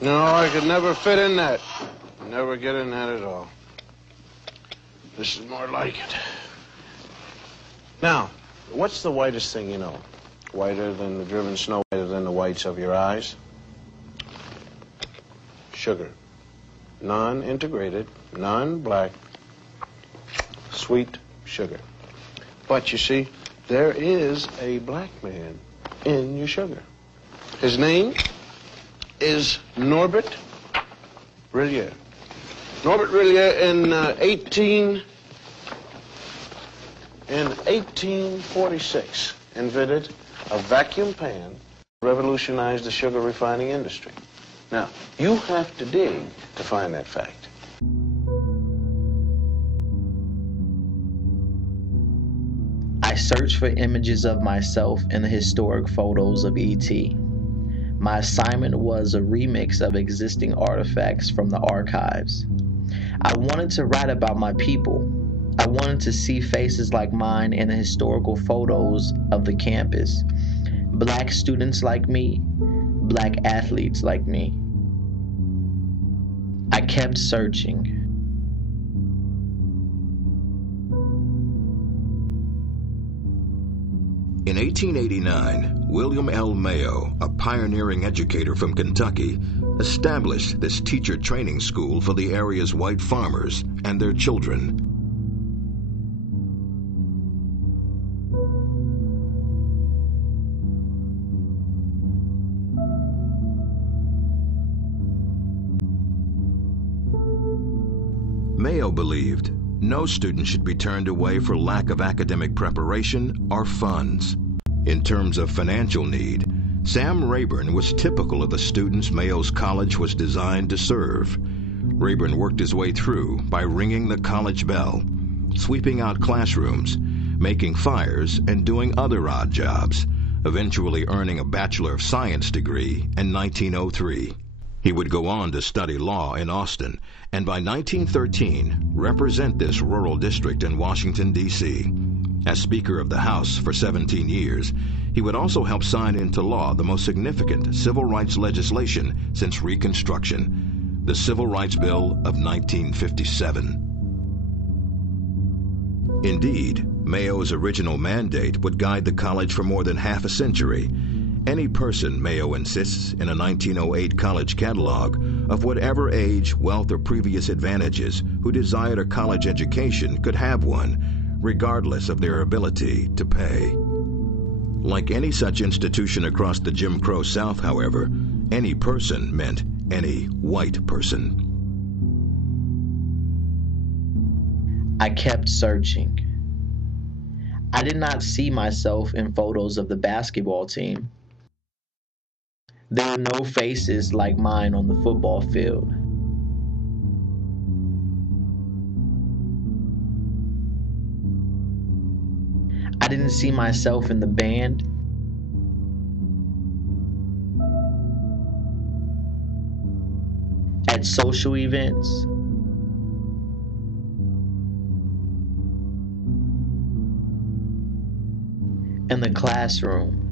No, I could never fit in that. Never get in that at all. This is more like it. Now, what's the whitest thing you know? Whiter than the driven snow, whiter than the whites of your eyes? Sugar. Non-integrated, non-black, sweet sugar. But you see, there is a black man in your sugar. His name is Norbert Rillier. Norbert Rillier in 1846 invented a vacuum pan, revolutionized the sugar refining industry. Now, you have to dig to find that fact. I searched for images of myself in the historic photos of E.T. My assignment was a remix of existing artifacts from the archives. I wanted to write about my people. I wanted to see faces like mine in the historical photos of the campus. Black students like me, black athletes like me. I kept searching. In 1889, William L. Mayo, a pioneering educator from Kentucky, established this teacher training school for the area's white farmers and their children. Mayo believed no student should be turned away for lack of academic preparation or funds. In terms of financial need, Sam Rayburn was typical of the students Mayo's college was designed to serve. Rayburn worked his way through by ringing the college bell, sweeping out classrooms, making fires, and doing other odd jobs, eventually earning a Bachelor of Science degree in 1903. He would go on to study law in Austin, and by 1913 represent this rural district in Washington, D.C. As Speaker of the House for 17 years, he would also help sign into law the most significant civil rights legislation since Reconstruction, the Civil Rights Bill of 1957. Indeed, Mayo's original mandate would guide the college for more than half a century. Any person, Mayo insists in a 1908 college catalog, of whatever age, wealth, or previous advantages who desired a college education could have one, regardless of their ability to pay. Like any such institution across the Jim Crow South, however, any person meant any white person. I kept searching. I did not see myself in photos of the basketball team. There were no faces like mine on the football field. I didn't see myself in the band. At social events. In the classroom.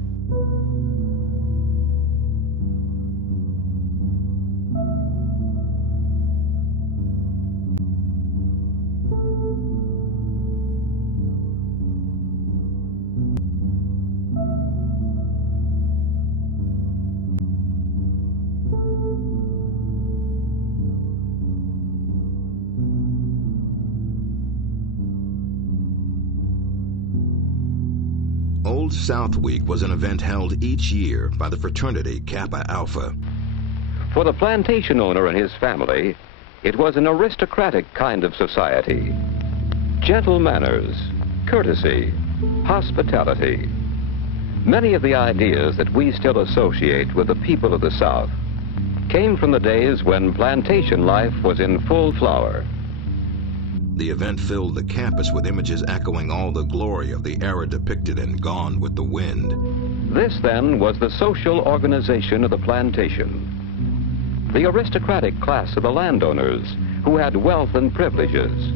Old South Week was an event held each year by the fraternity Kappa Alpha. For the plantation owner and his family, it was an aristocratic kind of society. Gentle manners, courtesy, hospitality. Many of the ideas that we still associate with the people of the South came from the days when plantation life was in full flower. The event filled the campus with images echoing all the glory of the era depicted in Gone with the Wind. This, then, was the social organization of the plantation. The aristocratic class of the landowners who had wealth and privileges.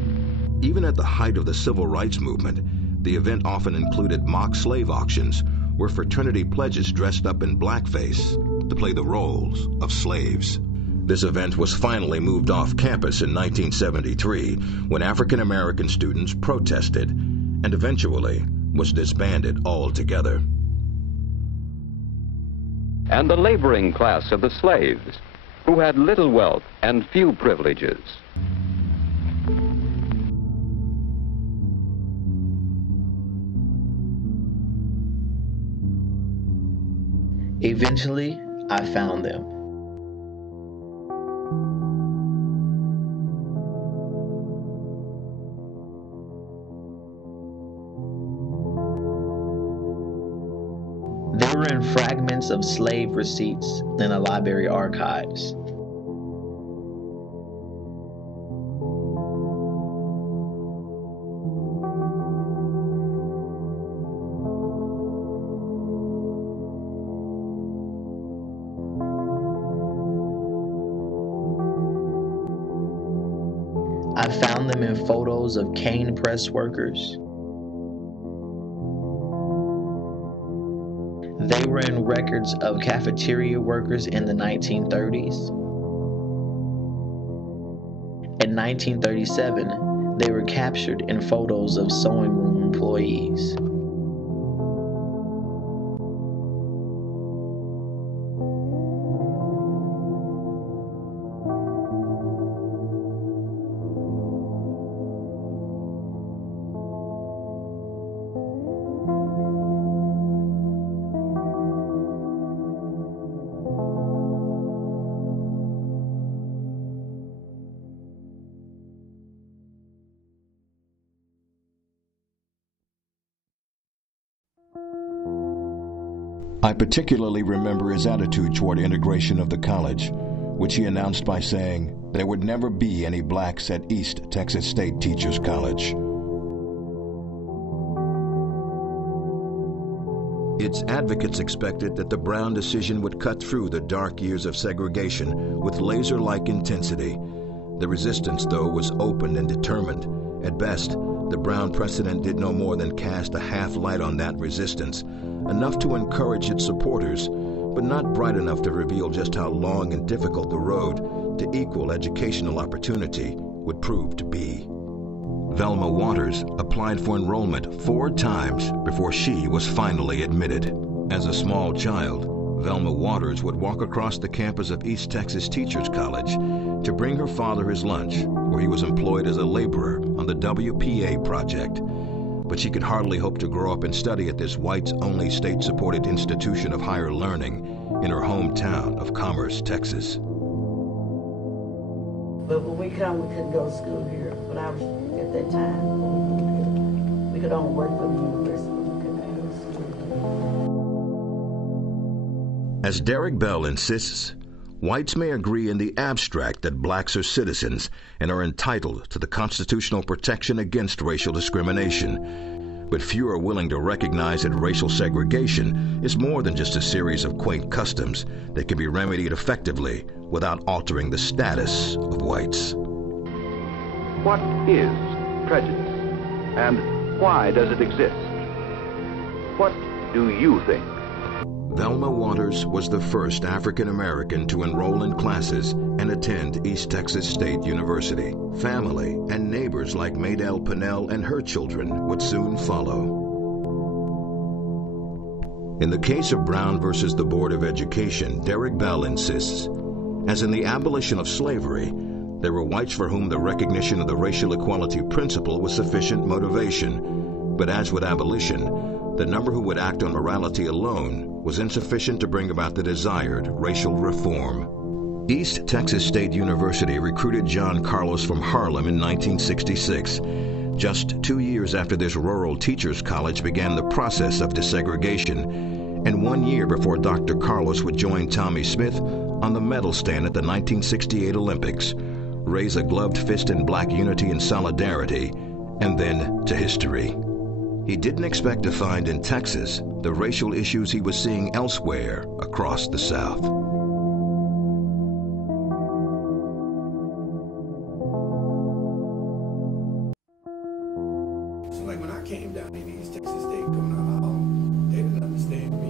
Even at the height of the civil rights movement, the event often included mock slave auctions where fraternity pledges dressed up in blackface to play the roles of slaves. This event was finally moved off campus in 1973 when African American students protested and eventually was disbanded altogether. And the laboring class of the slaves, who had little wealth and few privileges. Eventually, I found them. They were in fragments of slave receipts in the library archives. I found them in photos of cane press workers. They were in records of cafeteria workers in the 1930s. In 1937, they were captured in photos of sewing room employees. I particularly remember his attitude toward integration of the college, which he announced by saying there would never be any blacks at East Texas State Teachers College. Its advocates expected that the Brown decision would cut through the dark years of segregation with laser-like intensity. The resistance, though, was open and determined. At best, the Brown precedent did no more than cast a half light on that resistance, enough to encourage its supporters, but not bright enough to reveal just how long and difficult the road to equal educational opportunity would prove to be. Velma Waters applied for enrollment 4 times before she was finally admitted. As a small child, Velma Waters would walk across the campus of East Texas Teachers College to bring her father his lunch, where he was employed as a laborer on the WPA project. But she could hardly hope to grow up and study at this whites-only state-supported institution of higher learning in her hometown of Commerce, Texas. But when we come, we couldn't go to school here. When I was at that time, we could only work for the university, but we couldn't go to school. As Derek Bell insists, whites may agree in the abstract that blacks are citizens and are entitled to the constitutional protection against racial discrimination. But few are willing to recognize that racial segregation is more than just a series of quaint customs that can be remedied effectively without altering the status of whites. What is prejudice, and why does it exist? What do you think? Velma Waters was the first African American to enroll in classes and attend East Texas State University. Family and neighbors like Maydell Pennell and her children would soon follow. In the case of Brown versus the Board of Education, Derek Bell insists, as in the abolition of slavery, there were whites for whom the recognition of the racial equality principle was sufficient motivation. But as with abolition, the number who would act on morality alone was insufficient to bring about the desired racial reform. East Texas State University recruited John Carlos from Harlem in 1966, just 2 years after this rural teachers' college began the process of desegregation, and 1 year before Dr. Carlos would join Tommie Smith on the medal stand at the 1968 Olympics, raise a gloved fist in black unity and solidarity, and then to history. He didn't expect to find in Texas the racial issues he was seeing elsewhere across the South. So like when I came down in East Texas State coming out of Harlem, they didn't understand me.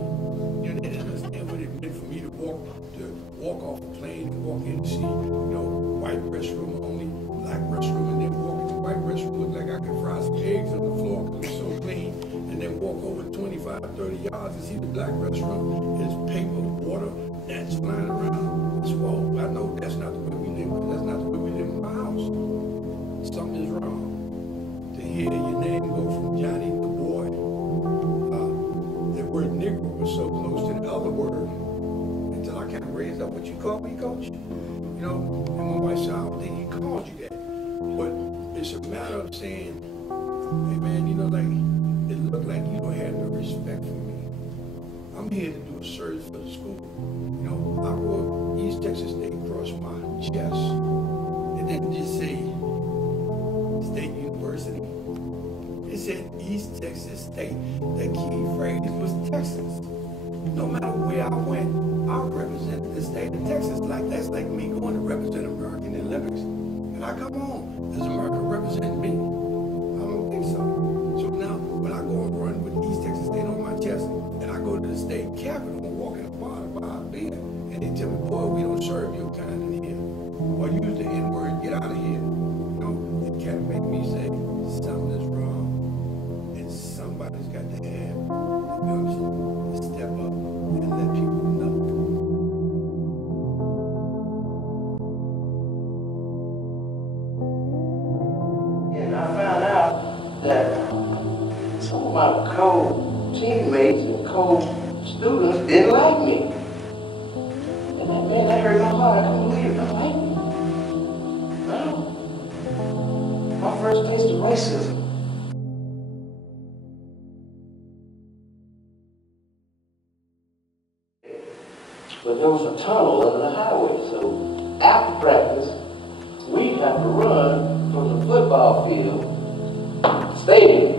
You know, they didn't understand what it meant for me to walk off a plane and walk in and see, white restroom only, black restroom, and then walk in the white restroom, look like I could fry some eggs on the floor because it's so clean, and then walk over 25, 30 yards and see the black restroom. There's paper, water, gnats flying around. It's, whoa, I know that's not the way we live. That's not the way we live in my house. Something is wrong. To hear your name go from Johnny to boy, the word Negro was so close to the other word until I kind of raised up what you call me, coach. And my wife said, I don't think he called you that. But it's a matter of saying, hey man, like, it looked like you don't have no respect for me. I'm here to do a search for the school. I wrote East Texas State across my chest. It didn't just say State University. It said East Texas State. The key phrase was Texas. No matter where I went, I represented the state of Texas. That's like me going to represent America in the Olympics. And I come home, does America represent me? I don't think so. So now, when I go and run with East Texas State on my chest, and I go to the state capitol and walk in a bar to buy a beer, and they tell me, boy, we don't serve your kind in here. Or use the N-word, get out of here. It can't make me say, something is wrong. And somebody's got to have the gumption to step up and let people know. And I found out that some of my co-teammates and co-students didn't like me. And that hurt my heart. I couldn't believe it. Don't like me. No. My first taste of racism. But there was a tunnel under the highway, so after practice, we'd have to run from the football field, stadium,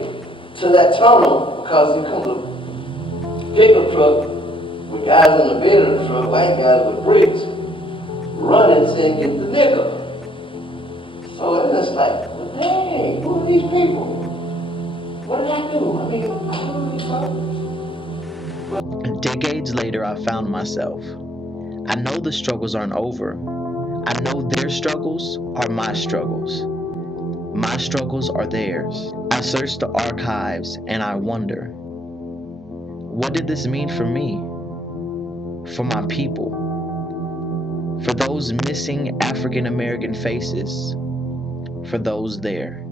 to that tunnel because there comes a pickup truck with guys in the bed of the truck, white guys with bricks, running saying, get the nigga. So then it's like, well, dang, who are these people? What did I do? I don't really know. Decades later, I found myself. I know the struggles aren't over. I know their struggles are my struggles. My struggles are theirs. I search the archives and I wonder, what did this mean for me? For my people? For those missing African American faces? For those there?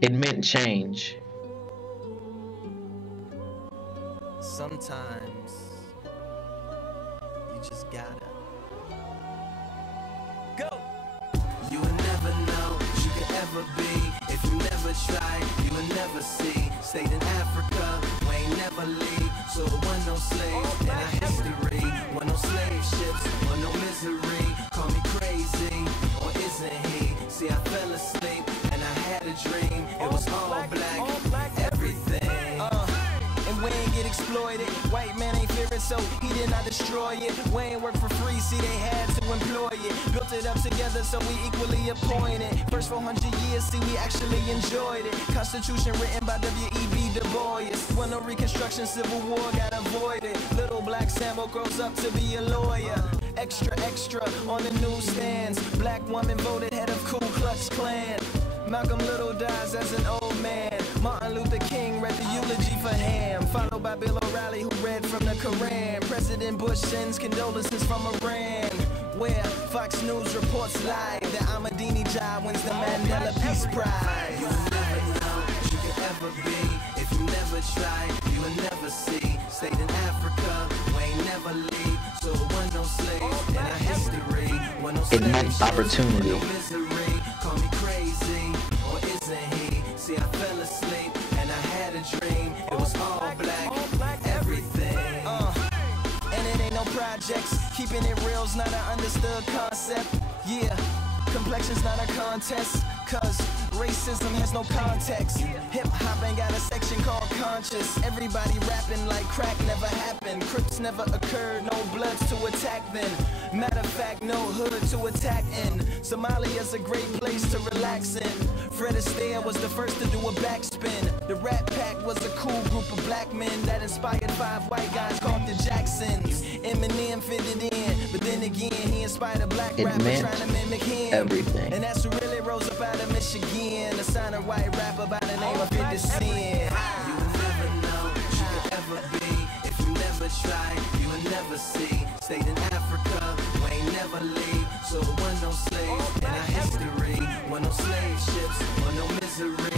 It meant change. Sometimes you just gotta go. You will never know what you could ever be if you never try. You will never see. Stayed in Africa, we ain't never leave. So there wasn't no slaves in our history. Wasn't no slave ships, wasn't no misery. Call me crazy, or isn't he? See, I fell asleep and I had a dream. It was all black, everything. And we ain't get exploited. White man ain't fear it, so he did not destroy it. We ain't work for free, see they had to employ it. Built it up together, so we equally appointed. First 400 years, see we actually enjoyed it. Constitution written by W.E.B. Du Bois. When no Reconstruction, Civil War got avoided. Little black Sambo grows up to be a lawyer. Extra, extra on the newsstands. Black woman voted head of Ku Klux Klan. Malcolm Little dies as an old man. Martin Luther King read the eulogy for him, followed by Bill O'Reilly who read from the Quran. President Bush sends condolences from Iran, where Fox News reports live that Ahmadinejad wins the Mandela Peace Prize. You will never know what you could ever be if you never try. You will never see. Stayed in Africa, we ain't never leave. So there was no slaves in our history. It meant opportunity. No misery. Call me crazy, or isn't he? See, I fell asleep and I had a dream. It was all black, everything. And it ain't no projects. Keeping it real's not an understood concept. Yeah. complexion's not a contest, cause racism has no context. Hip-hop ain't got a section called conscious. Everybody rapping like crack never happened. Crips never occurred, no bloods to attack then. Matter of fact, no hood to attack in. Somalia's a great place to relax in. Fred Astaire was the first to do a backspin. The Rat Pack was a cool group of black men that inspired 5 white guys called the Jacksons. Eminem fitted in, but then again he inspired a black rapper trying to mimic him. Everything. And that's what really rose up out of Michigan. A sign of white rapper by the name of 50 Cent. You will never know what you could ever be if you never try. You will never see. Stayed in Africa, we ain't never leave. So it wasn't no slaves in our history. Wasn't no slave ships, wasn't no misery.